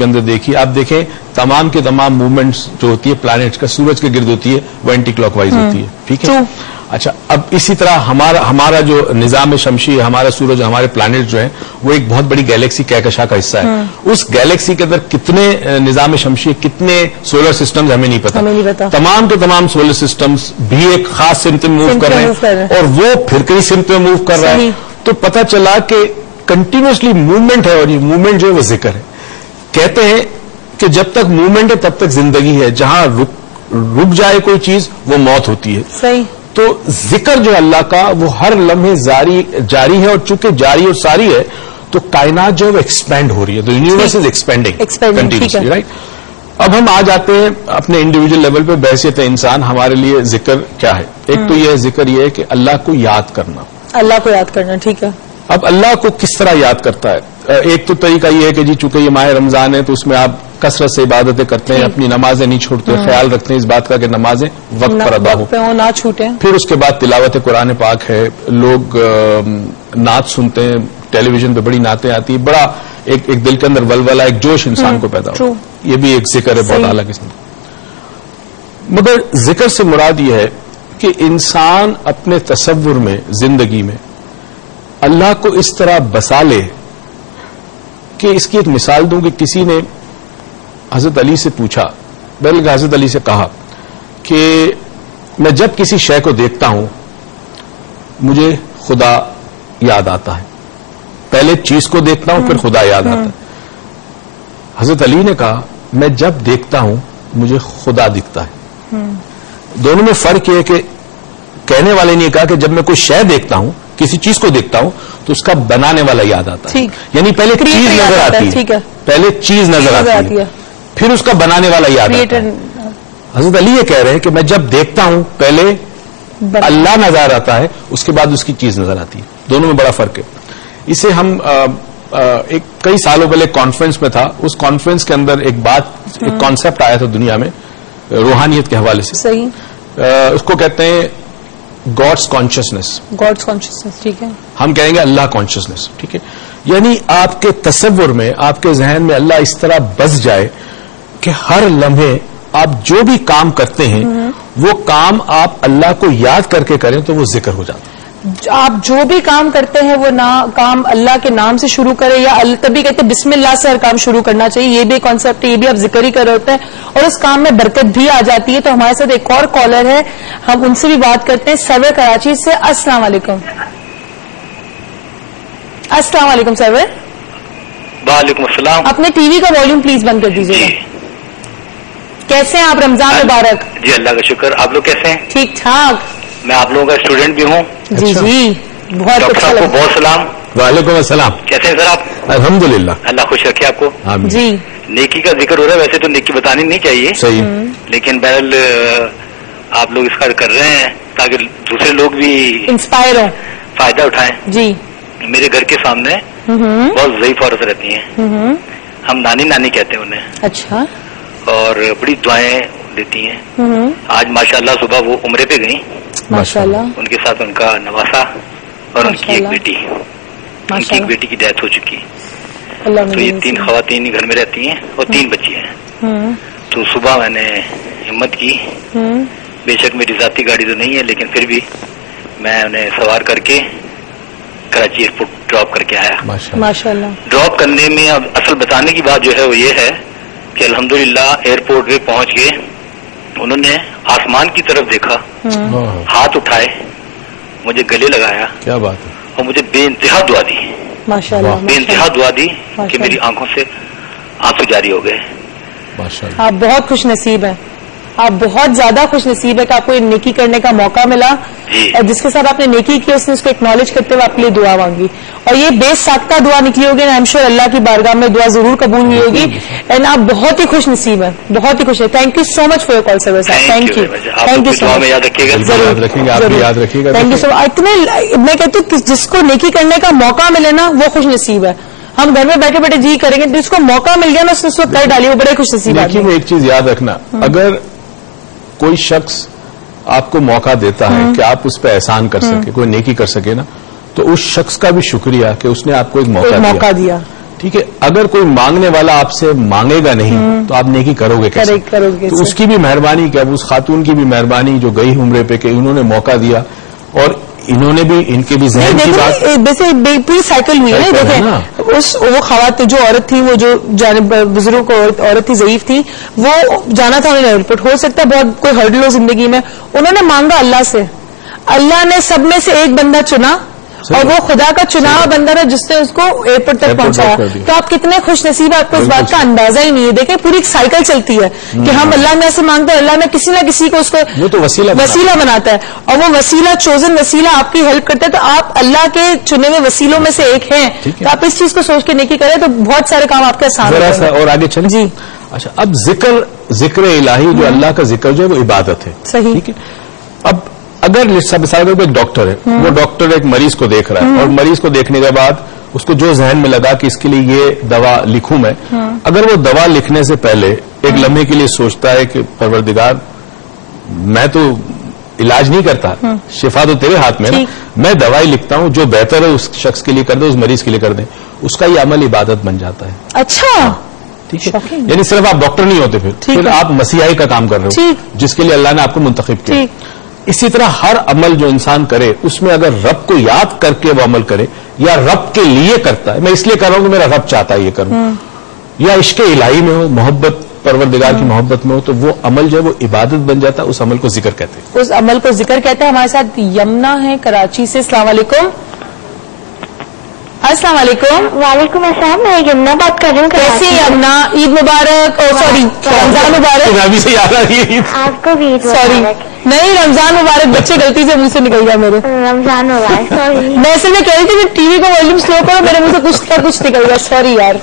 کے اندر دیکھیے، آپ دیکھیں تمام کے تمام موومنٹس جو ہوتی ہے پلانٹس کا سورج کے گرد ہوتی ہے وہ اینٹی کلاک وائز ہوتی ہے، ٹھیک ہے؟ اچھا، اب اسی طرح ہمارا جو نظام شمسی ہے، ہمارا سورج، ہمارے پلانٹ جو ہیں وہ ایک بہت بڑی گیلیکسی کہکشاں کا حصہ ہے. اس گیلیکسی کے اندر کتنے نظام شمسی، کتنے سولر سسٹمز ہمیں نہیں پتا. تمام کے تمام سولر سسٹمز بھی ایک خاص سمت میں موو کر رہے ہیں اور وہ پھر کئی سمت میں موو کر رہا ہے. تو پتہ چلا کہ کنٹینیوسلی موومنٹ ہے، اور یہ موومنٹ جو ہے وہ ذکر ہے. کہتے ہیں کہ جب تک موومنٹ ہے تب تک زندگی ہے، جہاں رک جائے کوئی چیز وہ موت ہوتی ہے. صحیح. تو ذکر جو اللہ کا وہ ہر لمحے جاری ہے، اور چونکہ جاری اور ساری ہے تو کائنات جو ہے وہ ایکسپینڈ ہو رہی ہے. تو universe is expanding continuously, right. اب ہم آ جاتے ہیں اپنے انڈیویجل لیول پہ. بحیثیت انسان ہمارے لیے ذکر کیا ہے؟ ایک تو یہ ذکر یہ ہے کہ اللہ کو یاد کرنا. اللہ کو یاد کرنا، ٹھیک ہے. اب اللہ کو کس طرح یاد کرتا ہے؟ ایک تو طریقہ یہ ہے کہ جی چونکہ یہ ماہ رمضان ہے تو اس میں آپ کثرت سے عبادتیں کرتے ہیں، اپنی نمازیں نہیں چھوڑتے، خیال رکھتے ہیں اس بات کا کہ نمازیں وقت پر ادا ہو، نہ چھوٹیں. پھر اس کے بعد تلاوت قرآن پاک ہے، لوگ نعت سنتے ہیں، ٹیلی ویژن پہ بڑی نعتیں آتی ہیں، بڑا ایک دل کے اندر ولولہ، ایک جوش انسان کو پیدا ہو. یہ بھی ایک ذکر ہے بہت اعلیٰ قسم. مگر ذکر سے مراد یہ ہے کہ انسان اپنے تصور میں، زندگی میں اللہ کو اس طرح بسا لے کہ اس کی ایک مثال دوں کہ کسی نے حضرت علی سے پوچھا، بلکہ حضرت علی سے کہا کہ میں جب کسی شے کو دیکھتا ہوں مجھے خدا یاد آتا ہے. پہلے چیز کو دیکھتا ہوں پھر خدا یاد آتا ہے. حضرت علی نے کہا میں جب دیکھتا ہوں مجھے خدا دکھتا ہے. دونوں میں فرق یہ ہے کہ کہنے والے نے کہا کہ جب میں کوئی شے دیکھتا ہوں، کسی چیز کو دیکھتا ہوں تو اس کا بنانے والا یاد آتا ہے. یعنی پہلے چیز نظر آتی ہے، پہلے چیز نظر آتی ہے، پھر اس کا بنانے والا یاد آتا ہے. حضرت علی یہ کہہ رہے ہیں کہ میں جب دیکھتا ہوں پہلے اللہ نظر آتا ہے، اس کے بعد اس کی چیز نظر آتی ہے. دونوں میں بڑا فرق ہے. اسے ہم کئی سالوں پہلے ایک کانفرنس میں تھا، اس کانفرنس کے اندر ایک کانسیپٹ آیا تھا دنیا میں روحانیت کے حوالے سے. اس کو کہتے ہیں گاڈس کانشیسنیس. گاڈس کانشیسنیس، ٹھیک ہے. ہم کہیں گے اللہ کانشیسنیس، ٹھیک ہے. یعنی آپ کے تصور میں، آپ کے ذہن میں اللہ اس طرح بس جائے کہ ہر لمحے آپ جو بھی کام کرتے ہیں وہ کام آپ اللہ کو یاد کر کے کریں تو وہ ذکر ہو جاتا ہے. آپ جو بھی کام کرتے ہیں وہ کام اللہ کے نام سے شروع کریں، یا تبھی کہتے ہیں بسم اللہ سے ہر کام شروع کرنا چاہیے. یہ بھی کانسیپٹ ہے، یہ بھی آپ ذکر ہی کر رہے ہوتے ہیں اور اس کام میں برکت بھی آ جاتی ہے. تو ہمارے ساتھ ایک اور کالر ہے، ہم ان سے بھی بات کرتے ہیں. سرور کراچی سے. السلام علیکم. السلام علیکم سرور. وعلیکم السلام. اپنے ٹی وی کا والیوم پلیز بند کر دیجیے گا. کیسے ہیں آپ؟ رمضان مبارک. جی اللہ کا شکر. آپ لوگ کیسے ہیں؟ ٹھیک ٹھاک. میں آپ لوگوں کا اسٹوڈنٹ بھی ہوں. جی جی بہت ڈاکٹر صاحب کو بہت سلام. وعلیکم السلام. کیسے ہیں سر آپ؟ الحمدللہ. اللہ خوش رکھے آپ کو. جی. نیکی کا ذکر ہو رہا ہے، ویسے تو نیکی بتانی نہیں چاہیے، صحیح، لیکن بہرحال آپ لوگ اس کا کر رہے ہیں تاکہ دوسرے لوگ بھی انسپائر ہوں، فائدہ اٹھائیں. جی. میرے گھر کے سامنے بہت ضعیف عورت رہتی ہیں، ہم نانی نانی کہتے ہیں انہیں. اچھا. اور بڑی دعائیں دیتی ہیں. آج ماشاءاللہ صبح وہ عمرے پہ گئیں، ماشاءاللہ، ان کے ساتھ ان کا نواسا اور ان کی ایک بیٹی، ان کی ایک بیٹی کی ڈیتھ ہو چکی. تو یہ 3 خواتین گھر میں رہتی ہیں اور 3 بچے ہیں. تو صبح میں نے ہمت کی، بے شک میری ذاتی گاڑی تو نہیں ہے لیکن پھر بھی میں انہیں سوار کر کے کراچی ایئرپورٹ ڈراپ کر کے آیا. ماشاءاللہ. ڈراپ کرنے میں اب اصل بتانے کی بات جو ہے وہ یہ ہے کہ الحمدللہ ایئرپورٹ پہ پہنچ گئے، انہوں نے آسمان کی طرف دیکھا، ہاتھ اٹھائے، مجھے گلے لگایا، کیا بات ہے، اور مجھے بے انتہا دعا دی. ماشاءاللہ. بے انتہا دعا دی کہ میری آنکھوں سے آنسو جاری ہو گئے. ماشاءاللہ. آپ بہت خوش نصیب ہیں، آپ بہت زیادہ خوش نصیب ہے کہ آپ کو یہ نیکی کرنے کا موقع ملا. جس کے ساتھ آپ نے نیکی کی اس نے اس کو اکنالج کرتے ہوئے آپ کے لیے دعا مانگی، اور یہ بے ساختہ دعا نکلی ہوگی. آئی ایم شیور اللہ کی بارگاہ میں دعا ضرور قبول ہوئی ہوگی. اینڈ آپ بہت ہی خوش نصیب ہیں، بہت ہی خوش ہیں. Thank you so much for your call sir صاحب. Thank you, thank you so much. یاد رکھیے گا. ضرور رکھیں گے، آپ بھی یاد رکھیے گا. تھینک یو سو مچ. اتنے میں کہتی ہوں کہ جس کو نیکی کرنے کا موقع ملے نا وہ خوش نصیب ہے. ہم گھر میں بیٹھے بیٹھے جی کریں گے، جس کو موقع مل گیا نا اس کو کر ڈالیے، وہ بڑے خوش نصیب ہے. لیکن ایک چیز یاد رکھنا، اگر کوئی شخص آپ کو موقع دیتا ہے کہ آپ اس پہ احسان کر سکے، کوئی نیکی کر سکے نا، تو اس شخص کا بھی شکریہ کہ اس نے آپ کو ایک موقع دیا. ٹھیک ہے. اگر کوئی مانگنے والا آپ سے مانگے گا نہیں تو آپ نیکی کرو گے کیسے؟ تو اس کی بھی مہربانی کیا، اس خاتون کی بھی مہربانی جو گئی عمرے پہ کہ انہوں نے موقع دیا اور انہوں نے بھی ان کے بھی ذہن کی بات ویسے پوری سائیکل ہوئی ہے. دیکھیں وہ خواتین جو عورت تھی، وہ جو بزرگ عورت تھی، ضعیف تھی، وہ جانا تھا انہیں ایئرپورٹ. ہو سکتا ہے بہت کوئی ہرڈل ہو زندگی میں، انہوں نے مانگا اللہ سے، اللہ نے سب میں سے ایک بندہ چنا اور وہ خدا کا چنا ہوا بندہ تھا جس نے اس کو ایئرپورٹ تک پہنچایا. تو آپ کتنے خوش نصیب، آپ کو اس بات کا اندازہ ہی نہیں ہے. دیکھیں پوری ایک سائیکل چلتی ہے کہ ہم اللہ میں سے مانگتے ہیں، اللہ میں کسی نہ کسی کو اس کو وسیلہ بناتا ہے اور وہ وسیلہ چوزن وسیلہ آپ کی ہیلپ کرتا ہے. تو آپ اللہ کے چنے ہوئے وسیلوں میں سے ایک ہیں، تو آپ اس چیز کو سوچ کے نیکی کریں تو بہت سارے کام آپ کے آسان ہو جائیں. اور آگے چلیں. جی اچھا، اب ذکر الہی جو اللہ کا ذکر جو ہے وہ عبادت ہے. صحیح. ٹھیک ہے. اب اگر مثال ایک ڈاکٹر ہے، وہ ڈاکٹر ایک مریض کو دیکھ رہا ہے اور مریض کو دیکھنے کے بعد اس کو جو ذہن میں لگا کہ اس کے لیے یہ دوا لکھوں میں، اگر وہ دوا لکھنے سے پہلے ایک لمحے کے لیے سوچتا ہے کہ پروردگار میں تو علاج نہیں کرتا، شفا تو تیرے ہاتھ میں نا، میں دوائی لکھتا ہوں جو بہتر ہے اس شخص کے لیے کر دیں، اس مریض کے لیے کر دیں، اس کا یہ عمل عبادت بن جاتا ہے. اچھا ٹھیک ہے. یعنی صرف آپ ڈاکٹر نہیں ہوتے، پھر آپ مسیحائی کا کام کر رہے ہو جس کے لیے اللہ نے آپ کو منتخب کیا. اسی طرح ہر عمل جو انسان کرے اس میں اگر رب کو یاد کر کے وہ عمل کرے یا رب کے لیے کرتا ہے، میں اس لیے کر رہا ہوں کہ میرا رب چاہتا ہے یہ کروں، یا عشق الہی میں ہو، محبت پروردگار کی محبت میں ہو، تو وہ عمل جو ہے وہ عبادت بن جاتا ہے. اس عمل کو ذکر کہتے ہیں. اس عمل کو ذکر کہتے ہیں. ہمارے ساتھ یمنا ہے کراچی سے. السلام علیکم. السلام علیکم. وعلیکم السلام. میں یمنا بات کر رہی ہوں. کیسی یمنا؟ عید مبارک. سوری، رمضان مبارک. آپ کو بھی عید سوری نہیں، رمضان مبارک. بچے غلطی سے منہ سے نکل گیا میرے. رمضان مبارک. سوری، میں اصل میں کہہ رہی تھی کہ ٹی وی کا والیوم سلو کرو، میرے منہ سے کچھ نکل گیا. سوری یار.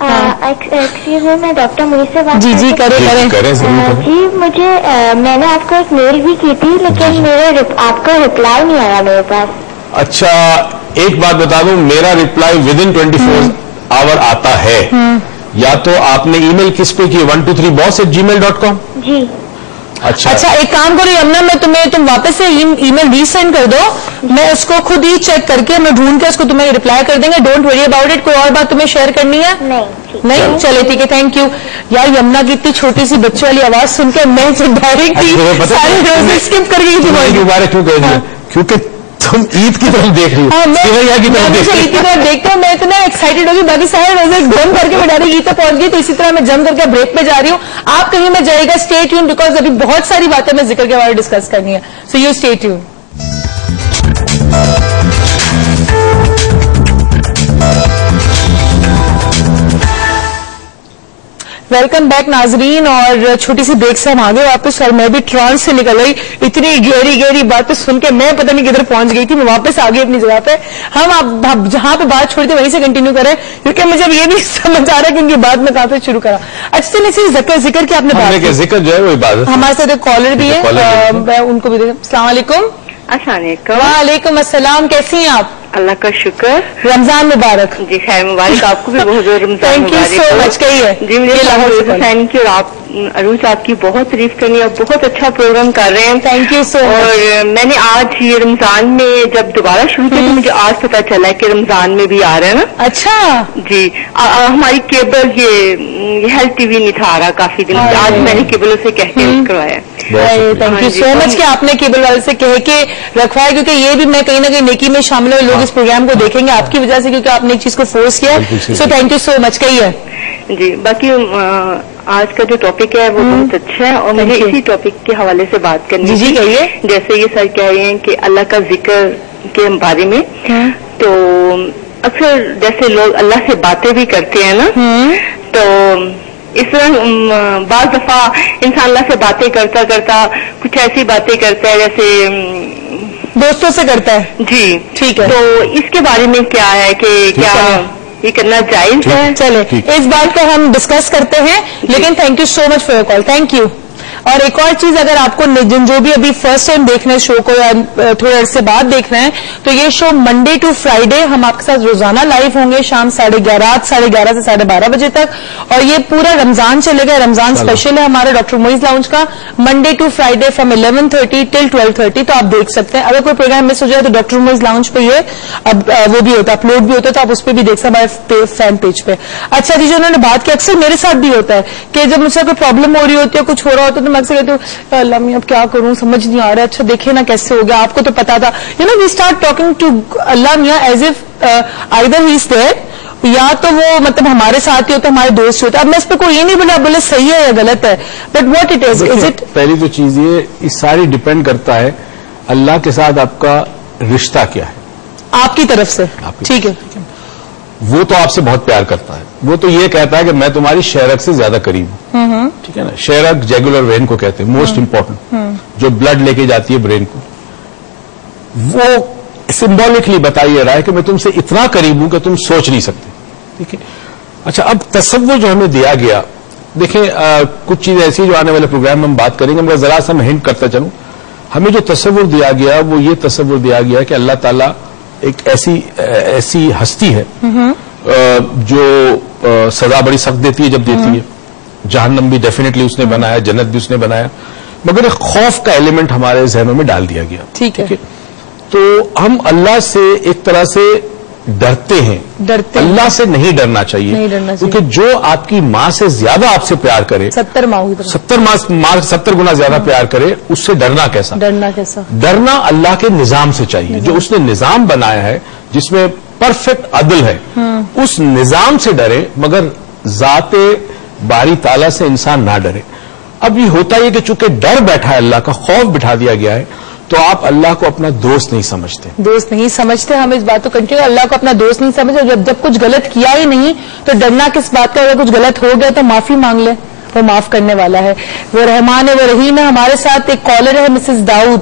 ایکسکیوز می، میں ڈاکٹر منیر سے بات جی جی کریں. جی مجھے میں نے آپ کو ایک میل بھی کی تھی لیکن آپ کا رپلائی نہیں آیا میرے پاس. اچھا، ایک بات بتا دوں، میرا رپلائی ودن 24 آور آتا ہے. یا تو آپ نے ای میل کس پہ کی؟ 123boss@gmail.com. جی. اچھا ایک کام کرو یمنا، میں تم واپس سے ای میل ری سینڈ کر دو، میں اس کو خود ہی چیک کر کے میں ڈھونڈ کے اس کو تمہیں رپلائی کر دیں گے. Don't worry about it. کوئی اور بات تمہیں شیئر کرنی ہے؟ نہیں. چلے ٹھیک ہے. Thank you. یار یمنا کی اتنی چھوٹی سی بچے والی آواز سن کے میں ڈائریکٹ سارے روزے اسکپ کر گئی تھی. کیونکہ تم عید کی طرف دیکھ رہی ہو. عید کی طرف دیکھتا ہوں، میں اتنا ایکسائٹیڈ ہوگی، باقی سارے روزے گھوم کر کے میں ڈائریکٹ عید تک پہنچ گئی. تو اسی طرح میں جم کر کے بریک پہ جا رہی ہوں. آپ کہیں میں جائے گا، اسٹے ٹیون، بیکاز ابھی بہت ساری باتیں میں ذکر کے بارے میں ڈسکس کرنی ہے. So you stay tune. Welcome back ناظرین. اور چھوٹی سی بریک سے ہم آگے واپس، اور میں بھی ٹرانس سے نکل گئی. اتنی گہری باتیں سن کے میں پتہ نہیں کدھر پہنچ گئی تھی. میں واپس آ گئی اپنی جگہ پہ. ہم اب جہاں پہ بات چھوڑی تھی وہیں سے کنٹینیو کریں کیونکہ مجھے اب یہ بھی سمجھ آ رہا ہے کہ ان کی بات میں کہاں سے شروع کرا. اچھا چلیے ذکر کی آپ نے بات کی. ذکر جو ہے وہ عبادت. ہمارے ساتھ ایک کالر بھی ہے، میں ان کو بھی دے. السلام علیکم. السلام علیکم. وعلیکم السلام. کیسی ہیں آپ؟ اللہ کا شکر. رمضان مبارک. جی خیر مبارک. آپ کو بھی بہت بہت رمضان مبارک. تھینک یو سو مچ. کہیے. جی مجھے تھینک یو. آپ عروج آپ کی بہت تعریف کرنی ہے، بہت اچھا پروگرام کر رہے ہیں. تھینک یو سو مچ. اور میں نے آج یہ رمضان میں جب دوبارہ شروع کیا تو مجھے آج پتا چلا کہ رمضان میں بھی آ رہا ہے نا. اچھا جی. ہماری کیبل یہ ہیلتھ ٹی وی نہیں تھا آ رہا کافی دن. آج میں نے کیبلوں سے کہہ کے کروایا. تھینک یو سو مچ کہ آپ نے کیبل والے سے کہہ کے رکھوایا، کیونکہ یہ بھی میں کہیں نہ کہیں نیکی میں شامل ہوئے لوگ اس پروگرام کو دیکھیں گے آپ کی وجہ سے، کیونکہ آپ نے ایک چیز کو فورس کیا. سو تھینک یو سو مچ. کہیے. جی باقی آج کا جو ٹاپک ہے وہ بہت اچھا ہے اور مجھے اسی ٹاپک کے حوالے سے بات کرنی ہے. جی کہیے. جیسے یہ سر کہہ رہے ہیں کہ اللہ کا ذکر کے بارے میں، تو اکثر جیسے لوگ اللہ سے باتیں بھی کرتے ہیں نا، تو اس طرح بعض دفعہ انسان اللہ سے باتیں کرتا کرتا کچھ ایسی باتیں کرتا ہے جیسے دوستوں سے کرتا ہے. جی ٹھیک ہے. تو اس کے بارے میں کیا ہے کہ کیا یہ کرنا جائز ہے؟ چلے اس بات کو ہم ڈسکس کرتے ہیں، لیکن thank you so much for your call. Thank you. اور ایک اور چیز, اگر آپ کو جو بھی ابھی فرسٹ ٹائم دیکھ رہے ہیں شو کو یا تھوڑے عرصے بعد دیکھ رہے ہیں, تو یہ شو منڈے ٹو فرائیڈے ہم آپ کے ساتھ روزانہ لائیو ہوں گے شام 11:30 سے 12:30 بجے تک, اور یہ پورا رمضان چلے گا. رمضان اسپیشل ہے ہمارے ڈاکٹر موئز لاؤنج کا, منڈے ٹو فرائیڈے فرام 11:30 ٹل 12:30, تو آپ دیکھ سکتے ہیں. اگر کوئی پروگرام مس ہو جائے تو ڈاکٹر موئز لاؤنج پہ یہ اب وہ بھی ہوتا ہے, اپلوڈ بھی ہوتا ہے, تو آپ اس پہ بھی دیکھ سکتے ہمارے فین پیج پہ. اچھا جی, جو انہوں نے بات کی, اکثر میرے ساتھ بھی ہوتا ہے کہ جب مجھ سے کوئی پرابلم ہو رہی ہوتی ہے, کچھ ہو رہا ہوتا ہے, تو میں اکثر کہتی ہوں اللہ میں اب کیا کروں, سمجھ نہیں آ رہا. اچھا دیکھیں نا کیسے ہو گیا, آپ کو تو پتا تھا. وی اسٹارٹ ٹاکنگ ٹو اللہ میاں as if either he is there, یا تو وہ مطلب ہمارے ساتھ ہی ہوتا ہے, ہمارے دوست ہوتے ہیں. اب میں اس پہ کوئی یہ نہیں بولا بولے صحیح ہے یا غلط ہے, but what it is it. پہلی تو چیز یہ ساری ڈپینڈ کرتا ہے اللہ کے ساتھ آپ کا رشتہ کیا ہے, آپ کی طرف سے. ٹھیک ہے, وہ تو آپ سے بہت پیار کرتا ہے, وہ تو یہ کہتا ہے کہ میں تمہاری شہرک سے زیادہ قریب ہوں. ٹھیک ہے نا, شہرک جیگولر وین کو کہتے ہیں, موسٹ امپورٹنٹ, جو بلڈ لے کے جاتی ہے برین کو. وہ سمبولکلی بتائی رہا ہے کہ میں تم سے اتنا قریب ہوں کہ تم سوچ نہیں سکتے. ٹھیک ہے. اچھا, اب تصور جو ہمیں دیا گیا, دیکھیں کچھ چیز ایسی جو آنے والے پروگرام میں ہم بات کریں گے, مگر ذرا سا میں ہنٹ کرتا چلوں. ہمیں جو تصور دیا گیا وہ یہ تصور دیا گیا کہ اللہ تعالیٰ ایک ایسی ہستی ہے جو سزا بڑی سخت دیتی ہے جب دیتی ہے. جہنم بھی ڈیفینیٹلی اس نے بنایا, جنت بھی اس نے بنایا, مگر ایک خوف کا ایلیمنٹ ہمارے ذہنوں میں ڈال دیا گیا. ٹھیک ہے. تو ہم اللہ سے ایک طرح سے ڈرتے ہیں. اللہ سے نہیں ڈرنا چاہیے, کیونکہ جو آپ کی ماں سے زیادہ آپ سے پیار کرے, 70 گنا زیادہ پیار کرے, اس سے ڈرنا کیسا؟ ڈرنا اللہ کے نظام سے چاہیے. جو اس نے نظام بنایا ہے جس میں پرفیکٹ عدل ہے, اس نظام سے ڈرے, مگر ذات باری تعالیٰ سے انسان نہ ڈرے. اب یہ ہوتا ہے کہ چونکہ ڈر بیٹھا ہے, اللہ کا خوف بٹھا دیا گیا ہے, تو آپ اللہ کو اپنا دوست نہیں سمجھتے. ہم اس بات کو کنٹینیو, اللہ کو اپنا دوست نہیں سمجھتے. جب کچھ غلط کیا ہی نہیں تو ڈرنا کس بات کا؟ اگر کچھ غلط ہو گیا تو معافی مانگ لے, وہ معاف کرنے والا ہے, وہ رحمان ہے, وہ رحیم ہے. ہمارے ساتھ ایک کالر ہے مسز داؤد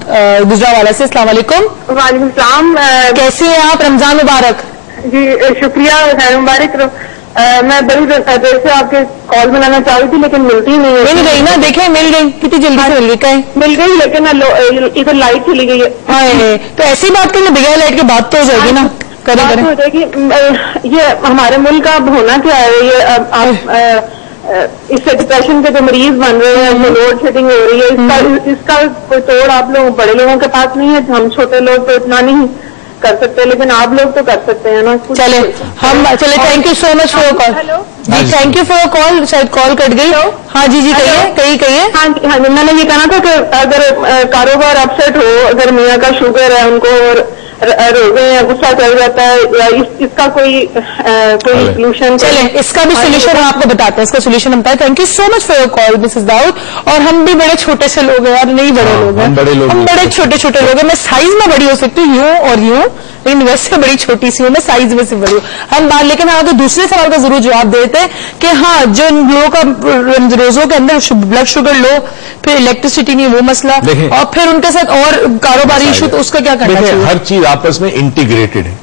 گجرانوالہ سے. السلام علیکم. وعلیکم السلام. کیسی ہیں آپ؟ رمضان مبارک. جی شکریہ, خیر مبارک. میں بڑی دیر سے آپ کے کال بنانا چاہ رہی تھی لیکن ملتی نہیں ہے. مل گئی نا, دیکھیں مل گئی, کتنی جلدی سے مل گئی. مل گئی لیکن ادھر لائٹ چلی گئی ہے. تو ایسی بات کریں, بغیر لائٹ کی بات تو ہو جائے گی نا. کریں ہو جائے گی. یہ ہمارے ملک کا اب ہونا کیا ہے, یہ اس سے ڈپریشن کے جو مریض بن رہے ہیں, لوڈ شیڈنگ ہو رہی ہے, اس کا کوئی توڑ آپ لوگ بڑے لوگوں کے پاس نہیں ہے. ہم چھوٹے لوگ تو اتنا نہیں کر سکتے, لیکن آپ لوگ تو کر سکتے ہیں نا. چلے thank you so much for your call. جی thank you for your call. شاید کال کٹ گئی. ہاں جی کہیے. ہاں جی, میں نے یہ کہنا تھا کہ اگر کاروبار اپسیٹ ہو, اگر میاں کا شوگر ہے ان کو, اور روزے ہیں, غصہ چل جاتا ہے, یا اس کا کوئی سولوشن. چلیں اس کا بھی سولوشن ہم آپ کو بتاتے ہیں, اس کا سولوشن ہم بتائیں. Thank you so much for your call Mrs Dawood. اور ہم بھی بڑے چھوٹے سے لوگ ہیں یار, نہیں بڑے لوگ ہیں, ہم بڑے چھوٹے چھوٹے لوگ ہیں. میں سائز میں بڑی ہو سکتی ہوں یوں اور یوں, لیکن ویسے بڑی چھوٹی سی ہوں میں, سائز میں سے بڑی ہوں. ہم بات لیکن ہاں تو دوسرے سوال کا ضرور جواب دیتے ہیں کہ ہاں جو لوگوں کا روزوں کے اندر بلڈ شوگر لو, پھر الیکٹریسٹی نہیں, وہ مسئلہ, اور پھر ان کے ساتھ اور کاروباری ایشو, تو اس کا کیا کرنا چاہیے؟ ہر چیز آپس میں انٹیگریٹڈ ہے.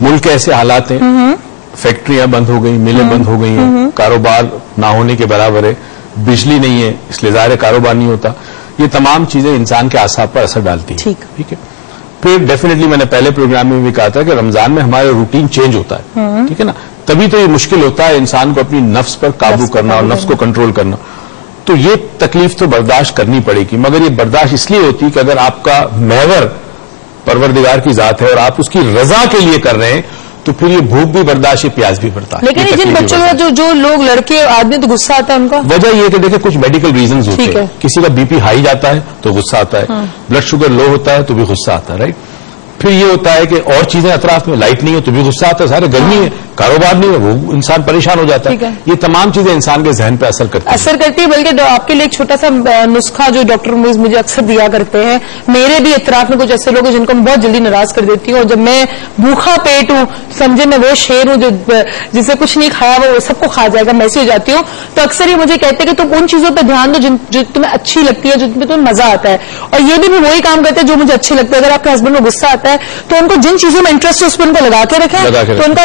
ملک کے ایسے حالات ہیں, فیکٹریاں بند ہو گئی, ملیں بند ہو گئی ہیں, کاروبار نہ ہونے کے برابر ہے, بجلی نہیں ہے اس لیے ظاہر کاروبار نہیں ہوتا. یہ تمام چیزیں انسان کے اعصاب پر اثر ڈالتی ہیں. ٹھیک ہے. پھر ڈیفینیٹلی میں نے پہلے پروگرام میں بھی کہا تھا کہ رمضان میں ہمارا روٹین چینج ہوتا ہے. ٹھیک ہے نا, تبھی تو یہ مشکل ہوتا ہے انسان کو اپنی نفس پر قابو کرنا اور نفس کو کنٹرول کرنا. تو یہ تکلیف تو برداشت کرنی پڑے گی, مگر یہ برداشت اس لیے ہوتی کہ اگر آپ کا محور پروردگار کی ذات ہے اور آپ اس کی رضا کے لیے کر رہے ہیں, تو پھر یہ بھوک بھی برداشت, یہ پیاس بھی برداشت. لیکن جن بچوں کا جو لوگ لڑکے آدمی تو غصہ آتا ہے ان کا, وجہ یہ کہ دیکھیں کچھ میڈیکل ریزنز ہوتے ہیں. کسی کا بی پی ہائی جاتا ہے تو غصہ آتا ہے, بلڈ شوگر لو ہوتا ہے تو بھی غصہ آتا ہے, رائٹ. پھر یہ ہوتا ہے کہ اور چیزیں اطراف میں, لائٹ نہیں ہے تو بھی غصہ آتا ہے, سارے گرمی ہے, کاروبار نہیں ہے, وہ انسان پریشان ہو جاتا ہے. یہ تمام چیزیں انسان کے ذہن پہ اثر کرتی ہے. بلکہ آپ کے لیے ایک چھوٹا سا نسخہ جو ڈاکٹر مجھے اکثر دیا کرتے ہیں, میرے بھی اطراف میں کچھ ایسے لوگ ہیں جن کو میں بہت جلدی ناراض کر دیتی ہوں, اور جب میں بھوکھا پیٹ ہوں, سمجھے میں وہ شیر ہوں جسے کچھ نہیں کھایا وہ سب کو کھا جائے گا, میں ایسی ہو جاتی ہوں. تو اکثر یہ مجھے کہتے ہیں کہ تم ان چیزوں پہ دھیان دو جو تمہیں اچھی لگتی ہے, جو تمہیں مزہ آتا ہے. اور یہ بھی وہی کام کرتے ہیں جو مجھے اچھے لگتے ہیں. اگر آپ کے ہسبینڈ کو غصہ آتا ہے تو ان کو جن چیزوں میں انٹرسٹ ہے اس پہ ان کو لگا کے رکھیں, تو ان کا